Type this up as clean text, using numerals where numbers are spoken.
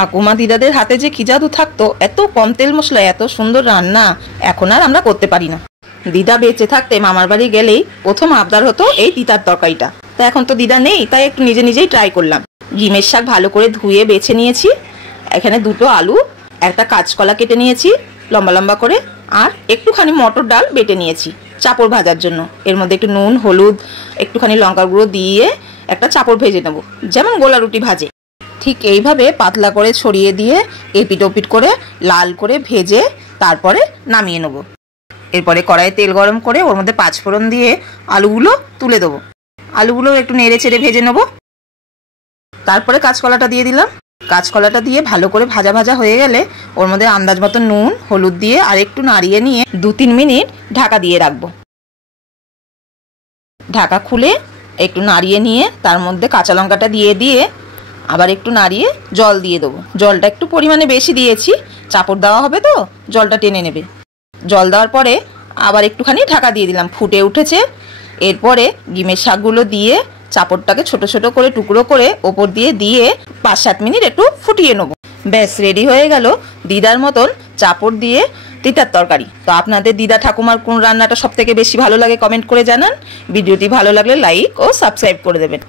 ঠাকুমা দিদাদের হাতে যে কি জাদু থাকতো, এত কম তেল মশলা এত সুন্দর রান্না এখন আর আমরা করতে পারি না। দিদা বেঁচে থাকতে মামার বাড়ি গেলেই প্রথম আবদার হতো এই তিতার তরকারিটা। তা এখন তো দিদা নেই, তাই একটু নিজে নিজেই ট্রাই করলাম। ডিমের শাক ভালো করে ধুয়ে বেছে নিয়েছি, এখানে 2টো আলু, একটা কাঁচকলা কেটে নিয়েছি লম্বা লম্বা করে, আর একটুখানি মটর ডাল বেটে নিয়েছি চাপড় ভাজার জন্য। এর মধ্যে একটু নুন, হলুদ, একটুখানি লঙ্কার গুঁড়ো দিয়ে একটা চাপড় ভেজে নেব, যেমন গোলা রুটি ভাজে ঠিক এইভাবে পাতলা করে ছড়িয়ে দিয়ে এপিট ওপিট করে লাল করে ভেজে তারপরে নামিয়ে নেব। এরপরে কড়াইয়ে তেল গরম করে ওর মধ্যে 5 ফোড়ন দিয়ে আলুগুলো তুলে দেবো। আলুগুলো একটু নেড়ে চেড়ে ভেজে নেব। তারপরে কাঁচকলাটা দিয়ে দিলাম। কাঁচকলাটা দিয়ে ভালো করে ভাজা ভাজা হয়ে গেলে ওর মধ্যে আন্দাজ মতো নুন হলুদ দিয়ে আর একটু নাড়িয়ে নিয়ে 2-3 মিনিট ঢাকা দিয়ে রাখবো। ঢাকা খুলে একটু নাড়িয়ে নিয়ে তার মধ্যে কাঁচা লঙ্কাটা দিয়ে আবার একটু নাড়িয়ে জল দিয়ে দেবো। জলটা একটু পরিমাণে বেশি দিয়েছি, চাপড় দেওয়া হবে তো জলটা টেনে নেবে। জল দেওয়ার পরে আবার একটুখানি ঢাকা দিয়ে দিলাম, ফুটে উঠেছে। এরপরে ডিমের শাকগুলো দিয়ে চাপড়টাকে ছোট ছোট করে টুকরো করে ওপর দিয়ে 5-7 মিনিট একটু ফুটিয়ে নেবো। ব্যাস রেডি হয়ে গেল দিদার মতন চাপড় দিয়ে তিতার তরকারি। তো আপনাদের দিদা ঠাকুমার কোন রান্নাটা সবথেকে বেশি ভালো লাগে কমেন্ট করে জানান। ভিডিওটি ভালো লাগলে লাইক ও সাবস্ক্রাইব করে দেবেন।